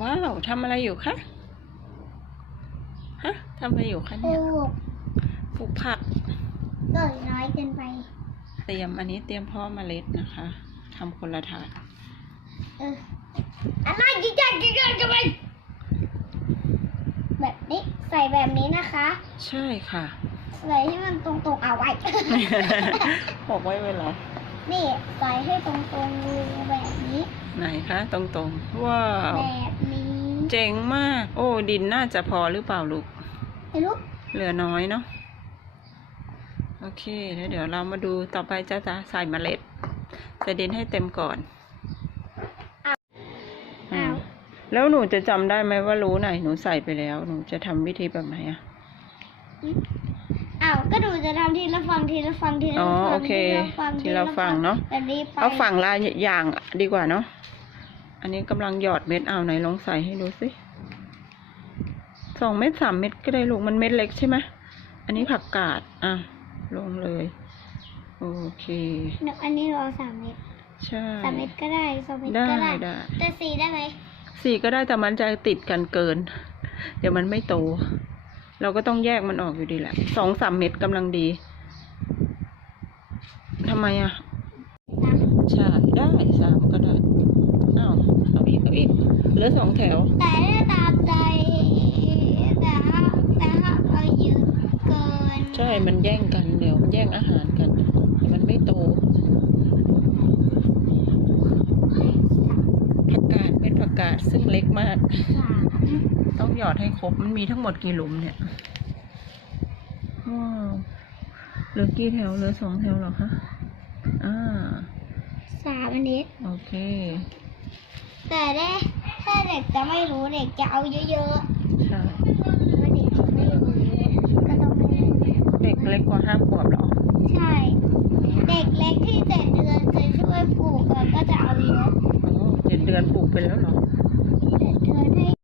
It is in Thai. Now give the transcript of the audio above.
ว้าวทำอะไรอยู่คะ ฮะทำอะไรอยู่คะปลูเนี่ยกปลูกผัก ก็น้อยเกินไป เตรียมอันนี้เตรียมเพ่อเมล็ดนะคะทำคนละถาดเอออะไรยิ่งใหญ่ยิ่งใหญ่จะไปแบบนี้ใส่แบบนี้นะคะ ใช่ค่ะ ใส่ให้มันตรงๆเอาไว้ บอกไว้เวลานี่ใส่ให้ตรงๆรูแบบนี้ ไหนคะตรงๆว้าว แบบนี้เจ๋งมาก โอ้ ดินน่าจะพอหรือเปล่าลูกเห็นลูกเหลือน้อยเนาะโอเคแล้วเดี๋ยวเรามาดูต่อไปจะจะใส่เมล็ดใส่ดินให้เต็มก่อนอ้าวอ่าแล้วหนูจะจำได้ไหมว่ารู้ไหนหนูใส่ไปแล้ว หนูจะทำวิธีแบบไหนอะ อ้าวก็ดูจะทำทีละฝั่งทีละฝั่งทีละอ๋อฝั่งโอเคทีละฝั่งเนาะแบบนี้ไปเอาฝั่งละอย่างดีกว่าเนาะ อันนี้กำลังหยอดเม็ดเอาไหนลองใส่ให้ดูสิสองเม็ดสามเม็ดก็ได้ลูกมันเม็ดเล็กใช่ไหมอันนี้ผักกาดอะลงเลย โอเคอันนี้เราสามเม็ดใช่สามเม็ดก็ได้สองเม็ดได้ก็ได้ได้แต่สี่ได้ไหมสี่ก็ได้แต่มันจะติดกันเกิน เดี๋ยวมันไม่โต เราก็ต้องแยกมันออกอยู่ดีแหละสองสามเม็ดกำลังดีทำไมอะ ใช่ได้สามก็ได้อ้าวเอาอีกเอาอีกเหลือสองแถว แต่ถ้าตามใจแต่ถ้าแต่ถ้าเอาเยอะเกินใช่มันแย่งกันเดี๋ยวมันแย่งอาหารกันเดี๋ยวมันไม่โตผักกาดเป็นผักกาดซึ่งเล็กมากสามต้องหยอดให้ครบมันมีทั้งหมดกี่หลุมเนี่ยว้าวเหลือกี่แถวเหลือสองแถวเหรอคะอ่า สามอันนี้ โอเค แต่ได้ถ้าเด็กจะไม่รู้เด็กจะเอาเยอะใช่ๆว่าเด็กจะไม่รู้ก็ต้องไม่รู้เด็กเล็กกว่าห้าขวบเหรอ ใช่ เด็กเล็กที่เจ็ดเดือนจะช่วยปลูกอะก็จะเอาเยอะ อ๋อเจ็ดเดือนปลูกไปแล้วเหรอ